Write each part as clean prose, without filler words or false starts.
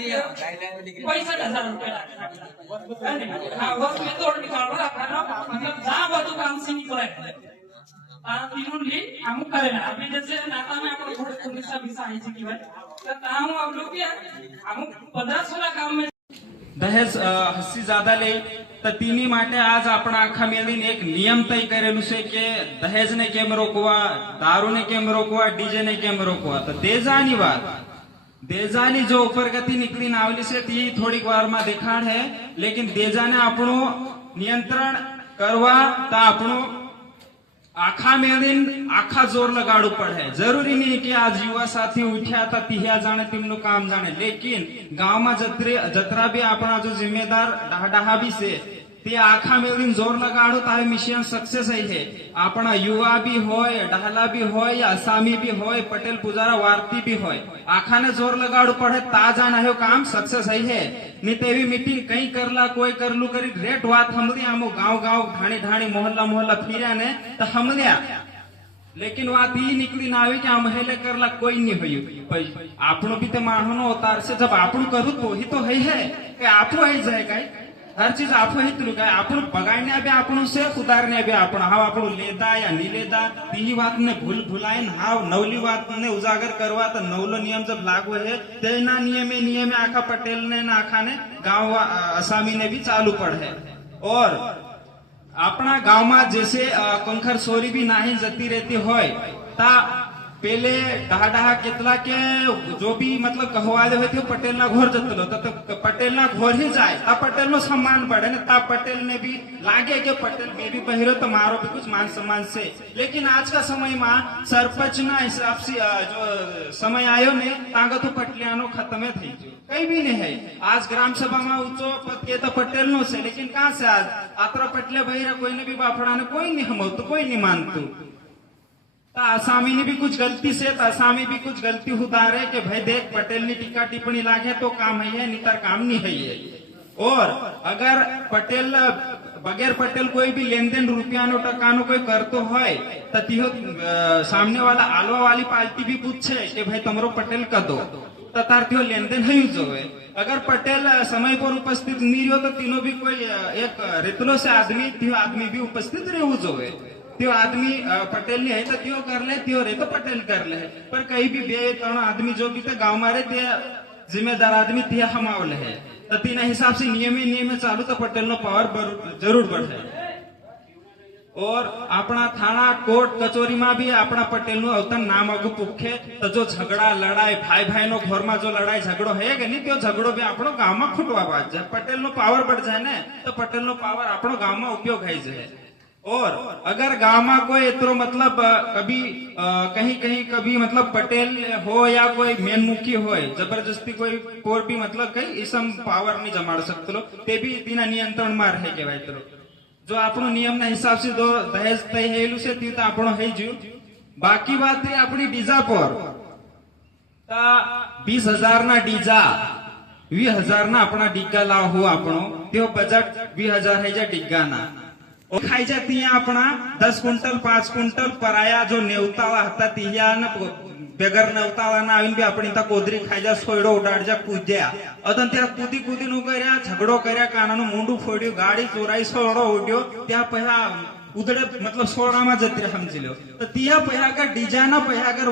₹65,000 वर्ष में तोड़ निकालो अपना मतलब जहाँ બધું કામ સીની કરે तीनों ली हम करे ना अभी जैसे नाता में अपन थोड़े पुलिस विसा आई थी कि भाई तो काम हम लोग क्या हम 15-16 काम में દહેજ હસી જ્યાદા લે તો તેની માટે આજ આપણા આખા મેળીને એક નિયમ તય કરેલું છે કે દહેજને કેમ રોકવા, દારૂને કેમ રોકવા, ડીજેને કેમ રોકવા. તો દેજાની વાત, દેજાની જો ઉપરગતિ નીકળીને આવેલી છે તે થોડીક વારમાં દેખાડ હે, લેકિન દેજાને આપણું નિયંત્રણ કરવા તો આપણું આખા મેળીને આખા જોર લગાડવું પડે. જરૂરી નહીં કે આજ યુવા સાથી ઉઠ્યા હતા તિહ્યા જાણે તેમનું કામ જાણે, લેકિન ગામમાં જતરા બી આપણા જો જિમ્મેદાર ડાહા બી છે તે આખા મેળવીને જોર લગાડો તો આ મિશન સક્સેસ છે. આપણા યુવા બી હોય, ડાહલા બી હોય, આસામી બી હોય, પટેલ પુજારા વારતી બી હોય, આખાને જોર લગાડવું પડે તા જાણ આયો કામ સક્સેસ છે. ની તેવી મીટિંગ કઈ કરલા કોઈ કરલું કરી રેટ વાત હમરી આમો ગાંવ ગાંવ ઢાણી ઢાણી મોહલ્લા મોહલ્લા ફીર્યા ને તો હમલ્યા, लेकिन बात ये निकली ना आवे कि हम हेले करला कोई नहीं हुई. आपनो भी तो मानो नो उतार से जब आपन करू तो ही तो है कि आपो है जाए काय हर चीज आपो ही तुलू काय आपन बगाड़ने आवे आपन से उतारने आवे आपन हाव आपन लेता या नहीं लेता ती बात ने भूल भुलाइन हाव नवली बात ने उजागर करवा तो नवलो नियम जब लागू है तेना नियमे आखा पटेल ने ना आखा ने गांव असामी ने भी चालू पड़े. और अपना गांव में जैसे कंखर सोरी भी नाही जती रहती होय ता पहले डाहा केतला के जो भी मतलब कहवाले हुए थे पटेल ना घोर जतलो तो पटेल ना घोर ही जाए ता पटेल नो सम्मान बढ़े ने ता पटेल ने भी लागे के पटेल बेबी पहिरो तो मारो भी कुछ मान सम्मान से. लेकिन आज का समय में सरपंच ना हिसाब से जो समय आयो ने तांगा तो पटलियानो खत्म है थी कहीं भी नहीं है. आज ग्राम सभा में ऊंचो पद के तो पटेल नो से, लेकिन कहाँ से आज आतरा पटले बहिरा कोई ने भी बाफड़ा ने कोई नहीं हम तो कोई नहीं मानतू. आसामी ने भी कुछ गलती से तो आसामी भी कुछ गलती उतारे कि भाई देख पटेल ने टीका टिप्पणी लागे तो काम है नितर काम नहीं है. और अगर पटेल बगैर पटेल कोई भी लेन देन रुपया नो टका नो कोई करतो होय तो तिहो सामने वाला आलवा वाली पार्टी भी पूछे कि भाई तमरो पटेल कदो तो तार तिहो लेन देन है जो है. अगर पटेल समय पर उपस्थित नहीं रहो तो तीनों भी कोई एक रितलो से आदमी तिहो आदमी भी उपस्थित रहू जो है. त्यो आदमी पटेल नहीं है तो त्यो कर ले, त्यो रे तो पटेल कर ले. पर कहीं भी बे त्रण आदमी जो भी गांव मारे ते जिम्मेदार आदमी ते हमावले है तो तीन हिसाब से नियम चालू तो पटेल नो पावर जरूर बढ़े. और अपना थाना कोर्ट कचोरी में भी अपना पटेल नो अवतन नाम अगु पुखे तो जो झगड़ा लड़ाई भाई भाई नो घर में जो लड़ाई झगड़ो है कि नहीं त्यो झगड़ो भी अपनो गांव में खुटवा बात जाए. पटेल नो पावर बढ़ जाए ने तो पटेल नो पावर अपनो गांव में उपयोग है जाए. और अगर गांव में कोई इतरो मतलब कभी कहीं कभी मतलब पटेल हो या कोई मेन मुखी हो जबरदस्ती कोई कोर भी मतलब कहीं इसम पावर नहीं जमाड़ सकते ते भी तीना नियंत्रण में रहे के भाई जो आपनो नियम ना हिसाब से दो दहेज तय हेलू से ती तो आपनो है जू. बाकी बात है अपनी डीजा पर 20,000 ना डीजा 20,000 ना अपना डिग्गा लाव हो आपनो त्यो बजट 20,000 है जा डिग्गा ना खाई जाती है अपना 10 क्विंटल 5 क्विंटल पराया जो नेवतावा हता तिया न बेगर नेवतावा ना आवीन भी अपनी ता कोदरी खाई जा सोयडो उडाड जा कूद्या अतन त्या कूदी नु कर्या झगड़ो कर्या कानानु मुंडू फोड्यो गाड़ी चोराई सोयडो उड्यो त्या पहा उदड़े मतलब सोड़ा में जती समझी लो तो तिया पहा का डिजाइन पहा कर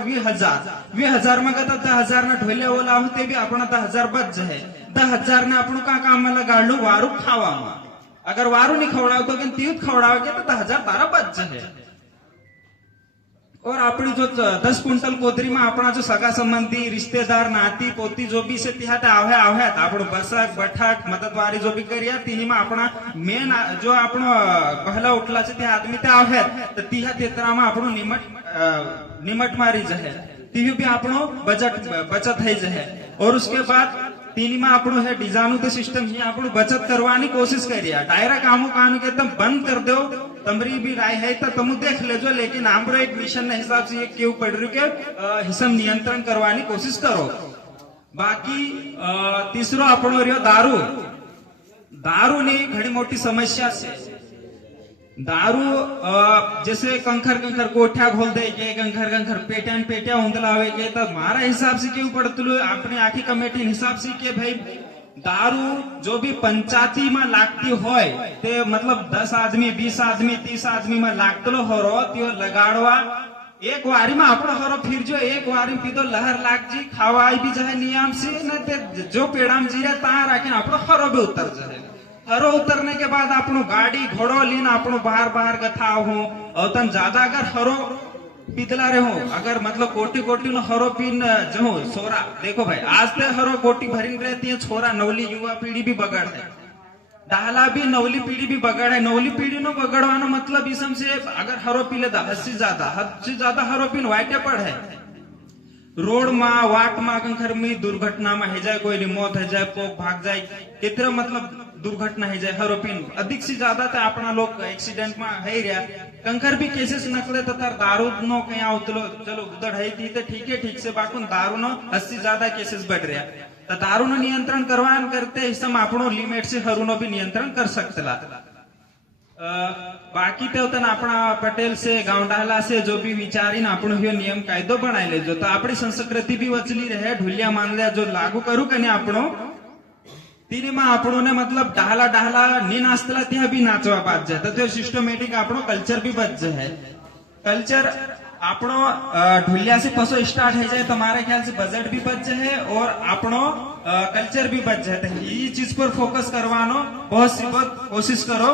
20,000 में का 10,000 ना ढोले ओला होते भी अपना 10,000 बच जाए. 10,000 ने अपनो का काम में लगा लो वारू खावा में. अगर वारू नहीं खवड़ाओ तो तीत खवड़ाओगे तो 10,000 बच जाए. और अपनी जो 10 क्विंटल कोदरी में अपना जो सगा संबंधी रिश्तेदार नाती पोती जो भी से तिहा आवे आपण बसक बठक मददवारी जो भी करिया तीनी में अपना मेन जो अपनो पहला उठला से त्या आदमी ते आवे तो तिहा तेतरा में अपनो निमट मारी जाए ती भी अपनो बचत है जाए. और उसके बाद तीन में अपनो है डिजाइनो तो सिस्टम ही अपनो बचत करवानी कोशिश करिया. डायरेक्ट आमो कानू के एकदम बंद कर दो तमरी भी राय है तो तुम देख लेजो. लेकिन हमरो एक मिशन ना हिसाब से ये क्यों पड़ रही के हिसम नियंत्रण करवानी कोशिश करो. बाकी तीसरो अपनो रियो दारू. दारू ने घड़ी मोटी समस्या से दारू जैसे कंखर कंखर गोठ्या घोल दे के कंखर कंखर पेट्या पेट्या ऊंधलावे के तो मारा हिसाब से क्यों पड़तलो अपने आखी कमेटी हिसाब से के भाई दारू जो भी पंचायती में लागती होय ते मतलब 10 आदमी 20 आदमी 30 आदमी में लागतलो हरो त्यो लगाड़वा एक वारी में आपनो हरो फिर जो एक वारी में पीधो लहर लाग जी खावाई भी जाए नियम से न ते जो पेड़ाम जीरे ता राखी आपनो हरो भी उतर जाए हरो उतरने के बाद आपनो गाड़ी घोड़ो लीन आपनो बाहर बाहर गथा हो और तन ज्यादा अगर हरो पीतला रहे हो अगर मतलब कोटी कोटी नो हरो पीन जो सोरा देखो भाई आज ते हरो कोटी भरी रहती है छोरा नवली युवा पीढ़ी भी बगड़ है डाला भी नवली पीढ़ी भी बगड़ है नवली पीढ़ी नो बगड़वानो मतलब इसम से अगर हरो पी लेता हद से ज्यादा हरो पीन वाइटे पड़ है रोड में वाट में कंखर में दुर्घटना में है जाए कोई मौत है जाए पोक भाग जाए कितने मतलब दुर्घटना है जाए हरोपिन अधिक से ज्यादा तो अपना लोग एक्सीडेंट में है रहा कंखर भी केसेस नकले तो तार दारू नो कहीं उतलो चलो उधर है थी तो ठीक से बाकुन दारू नो 80 ज्यादा केसेस बढ़ रहा तो दारू नो नियंत्रण करवान करते इस समय आपनो लिमिट से हरू नो भी नियंत्रण कर सकते बाकी तो अपना पटेल से गांव डाला से जो भी विचारी ना आपण नियम कायदो बनाए ले जो तो अपनी संस्कृति भी वचली रहे ढुलिया मान लिया जो लागू करू कने आपणो तीने में आपणो ने मतलब डाला डाला नी नाचतला त्या भी नाचवा पाच जाए तो सिस्टमेटिक आपणो कल्चर भी बच जाए कल्चर आपणो ढुलिया से पसो स्टार्ट है जाए तो हमारे ख्याल से बजट भी बच जाए और आपणो कल्चर भी बच जाए ये चीज पर फोकस करवानो बहुत सी कोशिश करो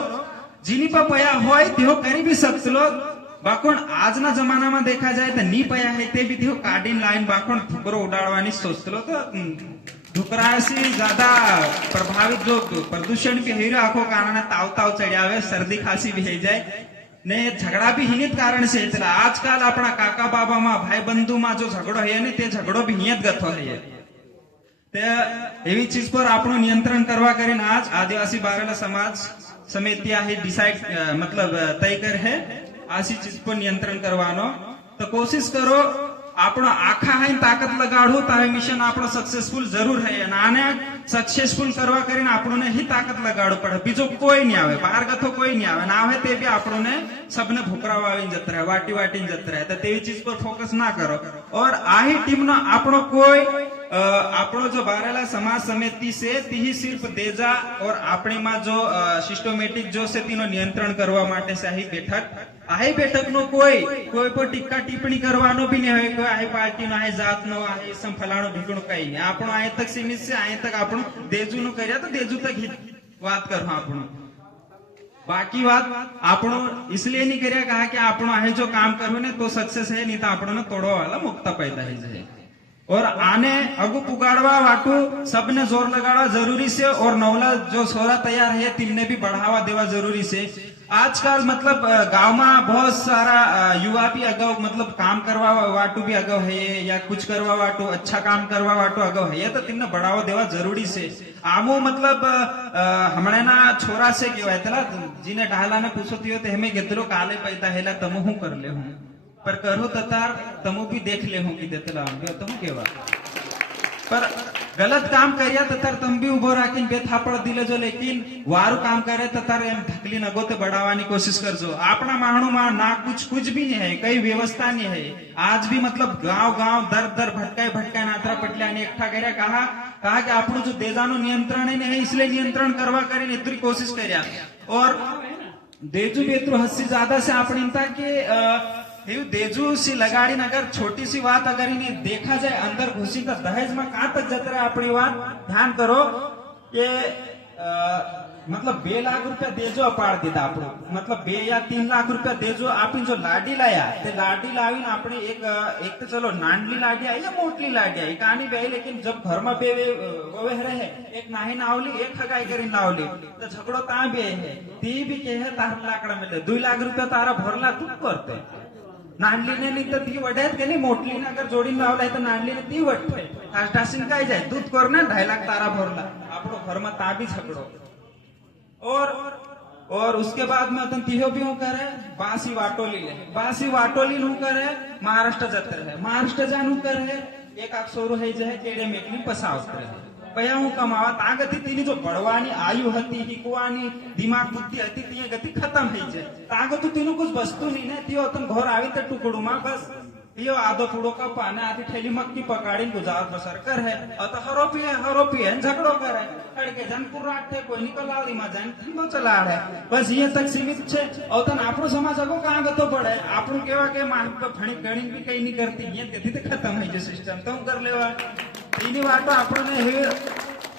जीनी पर पया होय त्यो करी भी सकतलो बाकोण आजना जमाना में देखा जाए तो नी पया है ते भी त्यो काढीन लाइन बाकोण ठुकरो उडाडवानी सोचतलो तो ढुकरा से ज्यादा प्रभावित जो प्रदूषण भी है आखो कारण ताव ताव चढ़ावे सर्दी खांसी भी है जाए ने झगड़ा भी हिनित कारण से इतना आजकल अपना काका बाबा में भाई बंधु में जो झगड़ो है ने ते झगड़ो भी हियत गथो है ते एवी चीज पर आपनो नियंत्रण करवा करीन आज आदिवासी बारेला समाज समिति है डिसाइड मतलब तय कर है आसी चीज पर नियंत्रण करवानो तो कोशिश करो आपनो आखा है ताकत लगाड़ो ताहे मिशन आपनो सक्सेसफुल जरूर है आने सक्सेसफुल करवा करीने आपनो ने ही ताकत लगाड़ो पड़े बीजो कोई नहीं आवे बाहर गथो कोई नहीं आवे ना आवे ते भी आपनो ने सबने भुकरावावीन जत रहे वाटी वाटीन जत रहे तो तेवी चीज पर फोकस ना करो और आही टीम नो आपनो कोई આપણો जो बारेला समाज समिति से ती सिर्फ देजा और अपनी में जो सिस्टमेटिक जो से तीनो नियंत्रण करवा माटे से आही बैठक नो कोई पर टीका टिप्पणी करवानो भी नहीं है कोई आही पार्टी नो आही जात नो आही सम फलाणो ढीकणो कई नहीं आपनो आही तक सीमित से आही तक आपनो देजू नो कर्या तो देजू तक ही बात करो आपनो बाकी बात आपनो इसलिए नहीं कर्या कहा कि आपनो आही जो काम करो ने तो सक्सेस है नहीं तो आपनो ने तोड़वा वाला मुक्ता पैदा है जाए और आने अगु पुगाड़वा वाटू सबने जोर लगाड़ा जरूरी से और नवला जो सोरा तैयार है तिनने भी बढ़ावा देवा जरूरी से आजकल मतलब गांव में बहुत सारा युवा भी अगव मतलब काम करवा वाटू भी अगव है या कुछ करवा वाटू अच्छा काम करवा वाटू अगव है तो तिनने बढ़ावा देवा जरूरी से आमो मतलब हमने ना छोरा से केवाय तला जिने ढाला ने पूछो तो हमें गेतलो काले पैदा हेला तमु हूं कर ले हूं पर करो ततार तमु भी देख ले हूं कि देतला तुम केवा पर गलत काम करिया ततार तुम भी उभो राखीन बे थापड़ दिले जो लेकिन वारू काम करे ततार एम ढकली नगो ते बढ़ावानी कोशिश कर जो अपना माहणु में ना कुछ भी नहीं है कई व्यवस्था नहीं है आज भी मतलब गांव गांव दर दर भटकाए नात्रा पटल्या ने एकठा कर्या कहा कि आपनो जो देजानो नियंत्रण है नहीं इसलिए नियंत्रण करवा करीन इतनी कोशिश कर्या और देजू बेतरू हस्सी ज्यादा से आपण देजू सी लगाड़ी अगर छोटी सी बात अगर इन्हें देखा जाए अंदर घुसी तो दहेज में कहां तक जत रहा है अपनी बात ध्यान करो कि मतलब 2 लाख रुपया देजो अपाड़ दीदा आपको मतलब 2 या 3 लाख रुपया देजो आप जो लाडी लाया ते लाडी लावी अपने एक तो चलो नांडली लाडी आई या मोटली लाडी आई कहानी भी आई लेकिन जब घर में बे रहे एक नाही नावली एक हगाई करी नावली तो झगड़ो ता भी है ती भी के है तार लाकड़ा मिले 2 लाख रुपया तारा भरला तू करते नांडलीने नहीं तो ती वड्यात के नहीं मोटलीने अगर जोडीन लावलाय तर नांडलीने ती वटते टासीन काय जाय दूध करने 2.5 लाख तारा भरला आपको घर में ता भी झगड़ो और उसके बाद में तो तिहो भी हूं करे बासी वाटोली हूं करे महाराष्ट्र जतर है महाराष्ट्र जानू करे एक आप सोरू है जो है केड़े मेकनी पसावत रहे કયા હું કમાવા તાગથી તેની જો ભણવાની આયુ હતી શીખવાની દિમાગ બુદ્ધિ હતી તે ગતિ ખતમ થઈ જાય તાગ તો તેનું કુછ વસ્તુ નહીં ને તેઓ તમ ઘર આવી તે ટુકડુમાં બસ यो आधो पूड़ो कप आने आधी ठेली मक्की पकाड़ी गुजार बसर कर है और तो हरोपी है झगड़ो कर है अड़के जनपुर रात थे कोई निकल आवी में जान धंधो चला है बस ये तक सीमित छे और तन आपरो समाज अगो कहां गतो पड़े आपरो केवा के मान पे फणी गणी भी कई नहीं करती ये तेथी ते खत्म है जो सिस्टम तो कर लेवा इनी वातो आपरो ने हे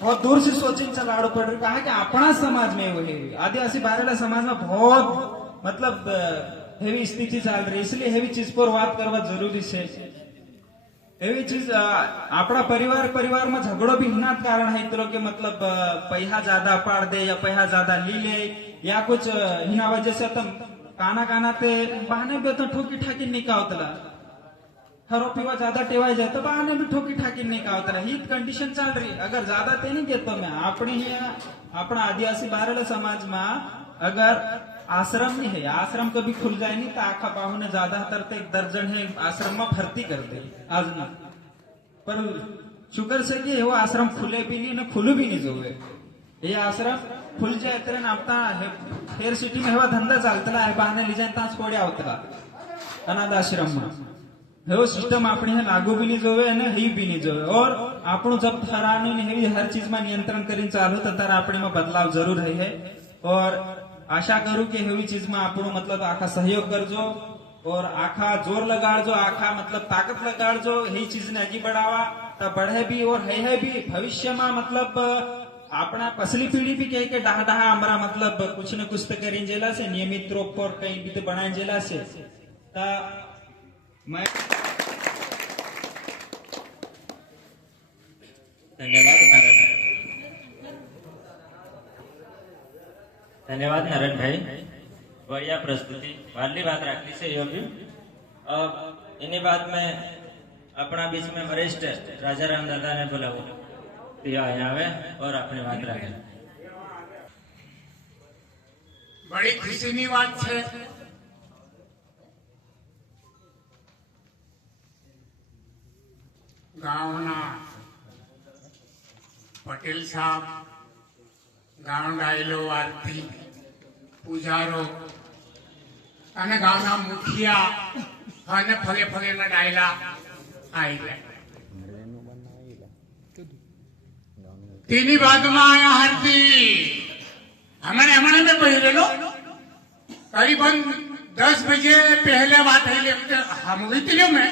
बहुत दूर से सोचिंग चलाड़ो पड़ रहा है कि अपना समाज में वो है आदिवासी बारेला समाज में बहुत मतलब हेवी स्थिति चल रही इसलिए हेवी चीज पर बात करवा जरूरी है हेवी चीज अपना परिवार में झगड़ो भी हिना कारण है इतरो के मतलब पैसा ज्यादा पाड़ दे या पैसा ज्यादा ली ले या कुछ हिना वजह से तुम काना ते बहाने पे तो ठोकी ठाकी निकावतला हरो पीवा ज्यादा टेवाय जाए तो बहाने भी ठोकी ठाकी निकावतला ही कंडीशन चल रही अगर ज्यादा ते नहीं कहता मैं अपना आदिवासी बारेला समाज में अगर आश्रम नहीं है आश्रम कभी खुल जाए नहीं तो आखा बाहु ने ज्यादा तरते एक दर्जन है आश्रम में भर्ती कर दे आज ना पर शुक्र से कि वो आश्रम खुले भी नहीं ना खुलू भी नहीं जोवे ये आश्रम खुल जाए तेरे ना अपना हेयर सिटी में हवा धंधा चलता है बहाने ली जाए ता छोड़े आवतला अनाथ आश्रम में वो सिस्टम अपने है लागू भी नहीं जोवे ने ही भी नहीं जोवे और આપણું जब ठहराने ने हर चीज में नियंत्रण કરીને चालू तो तार अपने में बदलाव जरूर है और आशा करूं कि हेवी चीज में આપણું मतलब आखा सहयोग करजो और आखा जोर लगाड़जो आखा मतलब ताकत लगाड़जो यही चीज ने आगे बढ़ावा तो बढ़े भी और है भी भविष्य में मतलब अपना पसली पीढ़ी भी कहे के डहा हमारा मतलब कुछ न कुछ तो करी जेला से नियमित रूप पर कहीं भी तो बनाए जेला से ता मैं धन्यवाद नारायण भाई बढ़िया प्रस्तुति वाली बात रखनी से यो भी अब इन्हीं बाद में अपना बीच में वरिष्ठ राजा राम दादा ने बुलाओ तो यहाँ आवे और अपनी बात रखे बड़ी खुशी की बात है गाँवना पटेल साहब गाँव डायलो आरती पूजारो અને ગામના મુખિયા અને ફગે ફગે ના ડાયલા આવી ગયા તેની બાદમાં આયા હરતી हमारे में पहिरेलो करीबन 10 बजे पहले बात है हम हुई थी मैं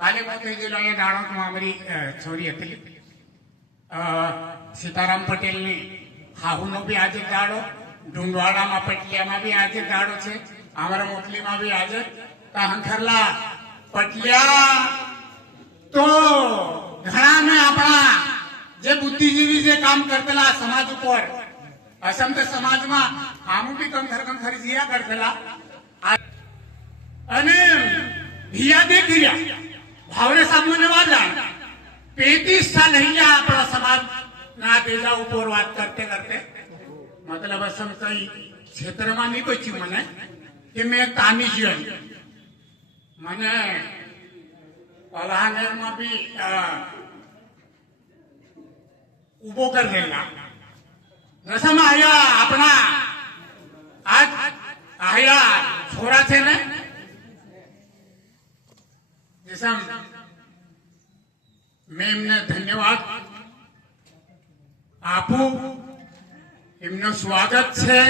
काले बात है जो ये दाड़ो तो हमारी छोरी हती सीताराम पटेल ने हाहू नो भी आज दाड़ो डूंगवाड़ा में पटलिया में भी आज दाड़ो छे हमारा मोटली में भी आज हंखरला पटलिया तो घड़ा में अपना जे बुद्धिजीवी जे काम करतेला समाज ऊपर असमत समाज में हम भी कमखर जिया करतेला अने भिया देख रिया भावने सामने वाला 35 साल हिया अपना समाज ना देजा ऊपर बात करते करते मतलब असम कई क्षेत्र में नहीं बची मने कि मैं तानी जी मने पलानेर में भी उबो कर देगा रसम आया अपना आज आया छोरा थे ने जैसा मैं इमने धन्यवाद आपू इमनो स्वागत है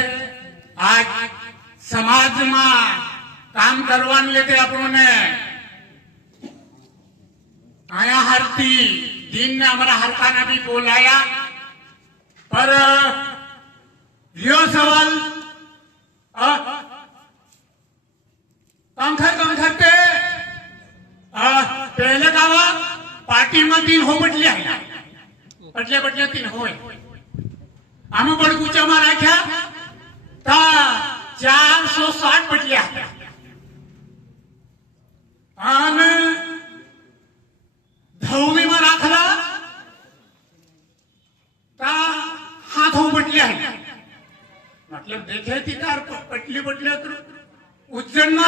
आज समाज में काम करवाने लेते अपनों ने आया हरती दिन ने हमारा हरकाना भी बोलाया पर यो सवाल कंखर पे पहले का पार्टी में दिन हो बटलिया बटले दिन हो हम बड़गुचा में रखा था 460 बटलिया धौवी में राखला हाथों बटलिया मतलब देखे थी तार पटली बटलिया तो उज्जैन में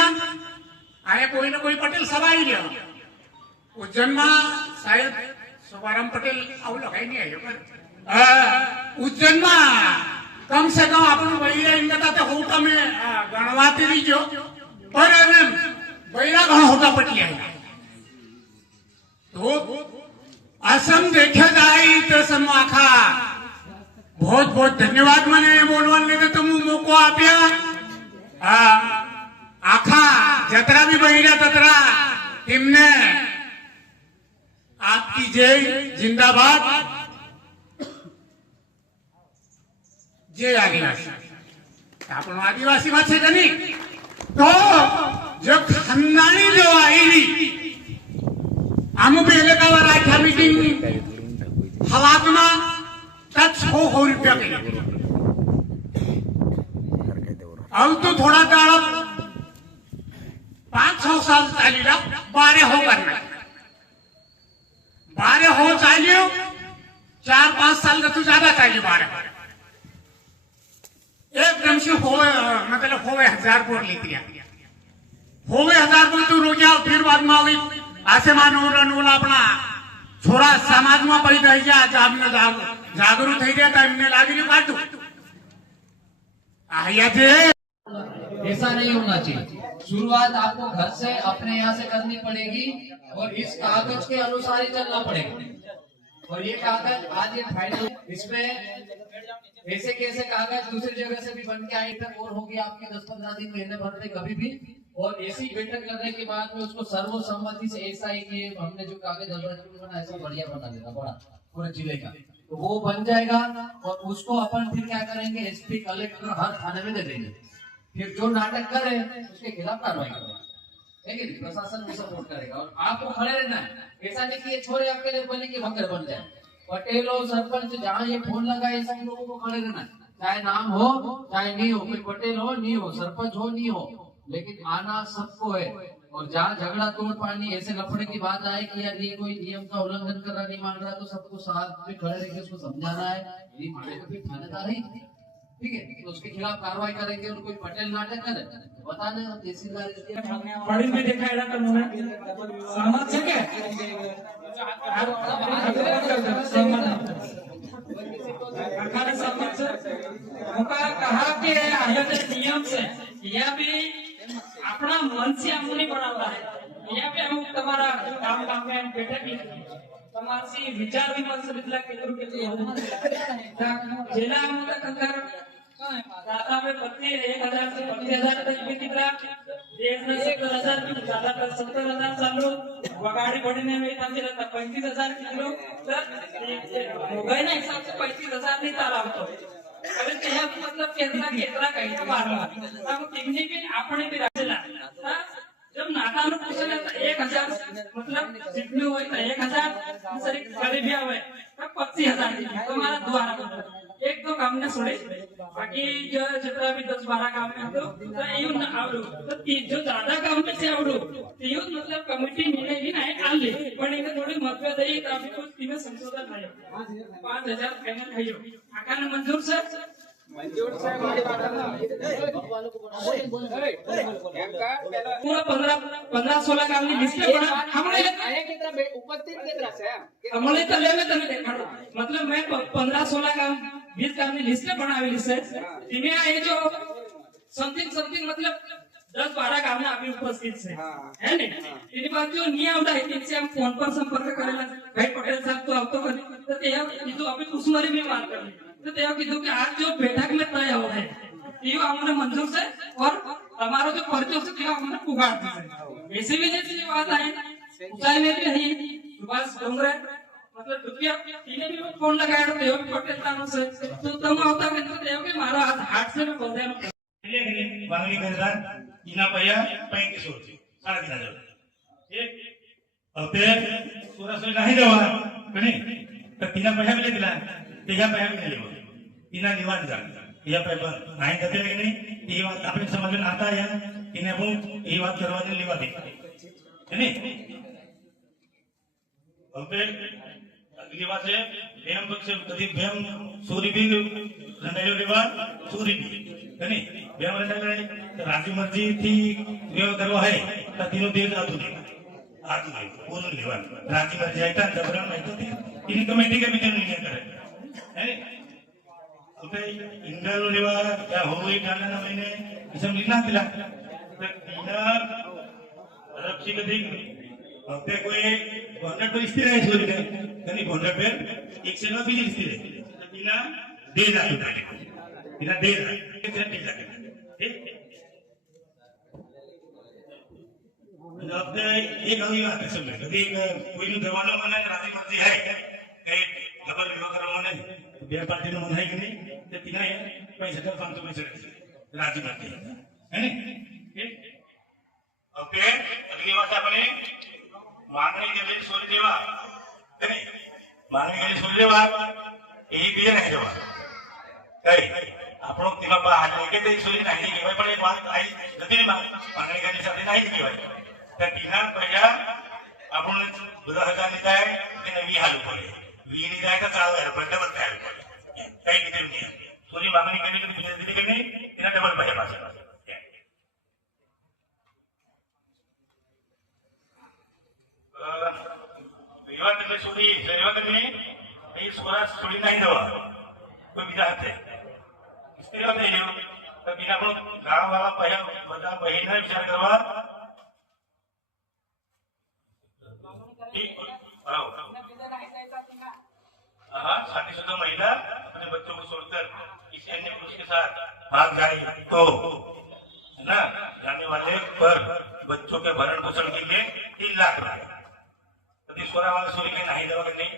आया कोई ना कोई पटेल सभा ही लिया उज्जैन में शायद શોભારામ પટેલ આવું લગાઈ નહીં આવ્યો પણ ઉજ્જૈનમાં કમ સે કમ આપણું બૈરા એમ કરતા તો હું તમે ગણવાતી રહીજો પણ એને બૈરા ઘણો હોતા પટી આવ્યા તો असम देखे जाए तो सम आखा बहुत बहुत धन्यवाद मैंने बोलवाने ने तुम मौको आप्या आखा जतरा भी बहिरा ततरा टीमने आपकी जय जिंदाबाद जय आदिवासी आपण आदिवासी में छे कि नहीं तो जो खानदानी जो आई आमु भी इलाकावार आख्या मीटिंग हवातना तक 600 रुपया के अब तो थोड़ा दाड़ा 500 साल चाली रहा 12 हो करना 12 हो चालियो 4-5 साल का तो ज्यादा चाहिए 12 एकदम से हो मतलब होवे 1000 बोर लेती है होवे 1000 बोर तो रोजा फिर बाद में આવી आसे मानो रनोला अपना छोरा समाज में पड़ी रही जा जागरूक થઈ ગયા એમને લાગી કાઢું આયા જે ऐसा नहीं होना चाहिए। शुरुआत आपको घर से अपने यहाँ से करनी पड़ेगी और इस कागज के अनुसार ही चलना पड़ेगा। और ये कागज आज ये फाइनल, इसमें ऐसे कैसे कागज दूसरी जगह से भी बन के आए तक और होगी आपके 10-15 दिन महीने भर में कभी भी। और ऐसी बैठक करने के बाद में उसको सर्वसम्मति से ऐसा ही कि हमने जो कागज बना ऐसा बढ़िया बना देना बड़ा पूरे जिले का, तो वो बन जाएगा। और उसको अपन फिर क्या करेंगे, एसपी कलेक्टर हर थाने में दे देंगे। फिर जो नाटक करे उसके खिलाफ कार्रवाई करेगा, लेकिन प्रशासन को सपोर्ट करेगा। और आपको खड़े रहना है, ऐसा नहीं कि ये छोरे आपके लिए बने कि भंगर बन जाए। पटेल हो सरपंच जहाँ ये फोन लगा ये सब लोगों को खड़े रहना है, चाहे नाम हो चाहे नहीं हो, कोई पटेल हो नहीं हो, सरपंच हो नहीं हो, लेकिन आना सबको है। और जहाँ झगड़ा तोड़ पानी ऐसे लफड़े की बात आए कि यार ये कोई नियम का उल्लंघन कर रहा नहीं मान रहा, तो सबको साथ में खड़े रह के उसको समझाना है। नहीं मानेगा फिर थानेदार ही, ठीक है, तो उसके खिलाफ कार्रवाई करेंगे। और कोई पटेल नाटक करे तो बताने तहसीलदार बड़ी में दिखाएगा तो उन्होंने सहमत है क्या? सहमत से उनका कहा कि आयोजन नियम से यह भी अपना मन से हम नहीं बनाता है। यह भी हम तुम्हारा काम में हम बैठक તમારી વિચાર વિમર્શ બદલા કેટલું કેટલું જેલા આમતા કંકર દાતા में 1000 से 25000 तक भी दिखला देश में 70000 की ज्यादा तर 70000 चालू वगाड़ी बढ़ने में था चला 35000 किलो तर गए ना हिसाब से 35000 नहीं ताला होतो। अरे तेहा मतलब केतरा काही तो मारला हम टिकनी भी आपने भी राजेला जब नाता नु पूछले तो 1000 मतलब जितने हुए तो 1000 सरी गरीबी आवे तब 25000 तुम्हारा द्वारा एक दो काम ने छोड़े बाकी जो जितना भी 10-12 काम में तो यूं न आवडू तो जो ज्यादा काम में से आवडू तो यूं मतलब कमिटी मिलेगी ना आले पण एक थोड़ी मतभेद है तो अभी कुछ टीमें संशोधन है 5000 फाइनल है आकाने मंजूर सर पूरा 15-16 काम ની લિસ્ટ બના हमने उपस्थित કેટલા છે हमने तो लेवे तने देखाડો मतलब मैं 15-16 काम 20 काम ની લિસ્ટ બનાવેલી છે તેમે આ जो समथिंग मतलब 10-12 काम में अभी उपस्थित है है ने तेरी बात जो नहीं आवडा है तेरे से हम फोन पर संपर्क करेला भाई पटेल साहब तो अब तो कर तो ते जो अभी उसमरी में बात कर तो ते कीधु कि आज जो बैठक में तय हो है ये हमने मंजूर से और हमारा जो पर्चो से क्या हमने पुकार दी है। ऐसे भी जैसे बात है ऊंचाई में भी है सुभाष डोंगरे मतलब दुनिया तीने भी फोन लगाया तो देव पटेल तानो से तो तुम होता में तो देव के मारा हाथ से में बोल दे वांगली गंधार इना पया 3500 3000 एक अबे पूरा सोय नहीं देवा कणी तर तिना पैसा मिले दिला तेजा पैसा मिले इना निवान जा या पैसा नाही देते नहीं ये बात आपने समझ में आता है इन्हें वो ये बात करवाने लेवा दे नहीं अबे अगली बात है बेम पक्ष कदी बेम सूरी भी रंडायो लेवा सूरी भी नहीं बेम रंडायो राजी मर्जी थी व्यवहार करवा है तो तीनों देर जातु नहीं આતું નહીં પૂરું લેવાનું રાજીમાં જાય તા જબરાન નહીં તો એની કમિટી કે બીજો નિર્ણય કરે હે ઉતે ઇન્દ્રનો લેવા ત્યાં હોય ગાના મહિને ઇસમ લીધા પેલા તીના રક્ષી કદી વખતે કોઈ બોન્ડર પર સ્થિર રહે છોરી કદી બોન્ડર પર એક સે નો બીજી સ્થિર રહે તીના દે જાય તીના દે જાય એક સે દે જાય ઠીક अपने एक अभी बात है सुन कभी कोई नु दवानो मन राजी मर्जी है कई डबल विवाह करवाना नहीं बे पार्टी नो मन है कि नहीं तो तीना है पैसे तो 500 पैसे राजी मर्जी है ने ओके अगली बात अपने मांगनी के लिए छोड़ देवा है मांगनी के लिए छोड़ देवा यही भी नहीं देवा कई આપણો તેમાં હાલ કે તે છોડી નહીં કહેવાય પણ એક વાત આવી જતી માગણી કરી સાથે નહીં કહેવાય તો ટીના પહેલા આપણને બધા હજાર ની જાય તેને 20 હાલવું પડે 20 ની જાય તો ચાલો યાર ડબલ થાય કઈ રીતે નહીં છોડી માગણી કરી તો બીજા દીધી કે નહીં તેના ડબલ પૈસા પાછા વિવાહ તમે છોડી વિવાહ તમે એ છોરા છોડી નહીં દેવા કોઈ બીજા હાથે स्त्री नहीं हो तो बिना अपन गांव वाला पहला बड़ा महीना विचार करवा ठीक आओ हाँ शादीशुदा महिला अपने बच्चों को छोड़कर इस अन्य पुरुष के साथ भाग जाए तो है ना जाने वाले पर बच्चों के भरण पोषण के लिए 3 लाख रुपए यदि सोरा वाला सोरी के नहीं देवा नहीं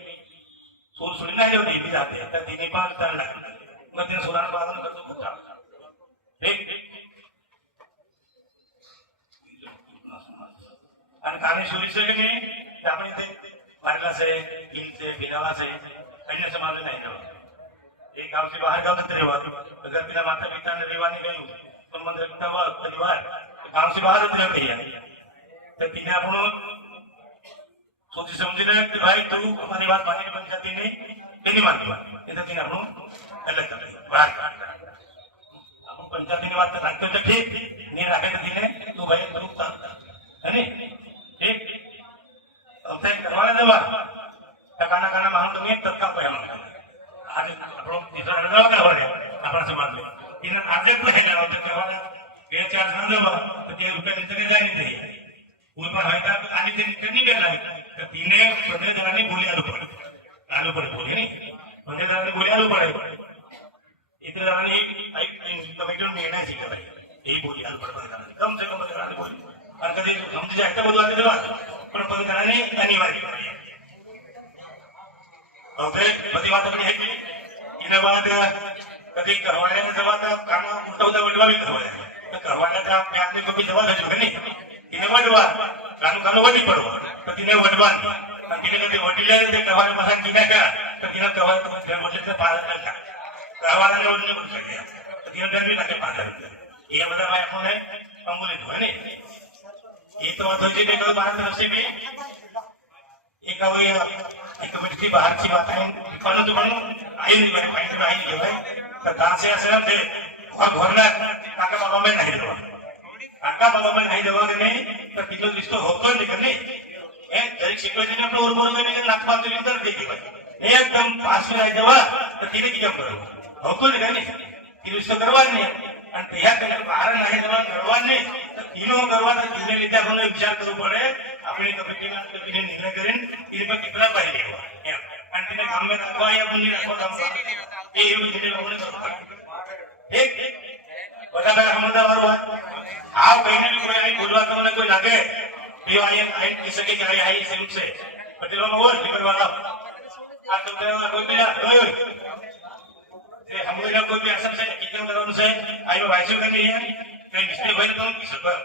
सोर सोरी नहीं देवा नहीं भी जाते हैं 3-5 लाख मध्य सुधार पालन करतो कुठा ठीक आणि काने सोयीचं की नाही ते आपण इथे पाहिला से गिनते बिनाला से अन्य समाज नहीं देवा एक गांव से बाहर गांव तक रेवा अगर बिना माता पिता ने रेवा नहीं गयो तो मंदिर का परिवार गांव से बाहर उतरे भैया तो तीने आपण सोची समझीने कि भाई तू हमारी बात मानने की बन जाती नहीं तेरी मानती बात ये तो तीने आपण अलग कर बाहर आपण पंचायती ની વાત રાખતો તો ઠીક ની રાખે તો દીને તું ભાઈ તું હે ને ઠીક હવે કરવાના દેવા ટકાના કાના માં તમે તત્કા પૈસા આજે આપણો દીધો રડવા કરવા દે આપણા સમાજમાં ઇને આજે તો હે ના તો કહેવાના બે ચાર ના દેવા તો 10 રૂપિયા નીચે જાય નહીં થઈ કોઈ પણ હોય તો આજે તે નહીં બેલા તો તીને બધે જવાની બોલી આલુ પડે બોલી નહીં બધે જવાની બોલી આલુ પડે इतने जाने कमिटी में निर्णय थी भाई यही बोली हाल पर कम से कम बताने बोली और कभी हम तो जाते बदलाते देवा पर पद कराने अनिवार्य ओके बड़ी बात अपनी है कि इन्हें बाद कभी करवाने में जवा था काम उल्टा उल्टा वडवा भी करवाया तो करवाने का प्यार ने कभी जवा था जो नहीं इन्हें वडवा कानून वडी पड़वा तो इन्हें वडवा इन्हें कभी वडी ले दे करवाने मसान बिना क्या तो इन्हें करवाने वडी से पालन करता करवाने ने उन्हें कुछ किया तो तीन दिन भी लगे पाता ये मतलब भाई कौन है अमूल्य है ने ये तो अधोजी में कोई बाहर तरफ से भी एक कोई एक कमिटी की बाहर की बात है परंतु बनो आई नहीं भाई पॉइंट में आई नहीं भाई तो कहां से ऐसे हम थे और घरना काका बाबा में नहीं दवा काका बाबा में नहीं दवा के नहीं तो किलो रिश्तो होतो नहीं करने ए दरेक सिचुएशन में अपने और बोल में नाक बात तो अंदर देखी भाई एकदम पास में नहीं दवा तो तीन की क्या करो होतो नहीं करने रिश्तो करवाने અને તૈયાર કરીને બહાર નાખી દેવા કરવાને એનો કરવા તો ધીમે લીધે આપણે વિચાર કરવો પડે આપણે કમિટીમાં કમિટીને નિર્ણય કરીને એને પર કેટલા પાઈ લેવા એમ અને તેને કામે રાખવા યા મુની રાખવા કામ એ એવું ધીરે આપણે કરવું પડે એક બધા સમજદાર વાળો આ કહીને બી કોઈ અહીં બોલવા તમને કોઈ લાગે એ આઈ કહી શકે કે આઈ સેલ્યુટ છે પટેલોનો ઓર લીબરવાળા આ તો કોઈ બી હોય हम लोग कोई भी असर से कितना करवाना है आई वाइस करनी है कहीं डिस्प्ले होए तो किस पर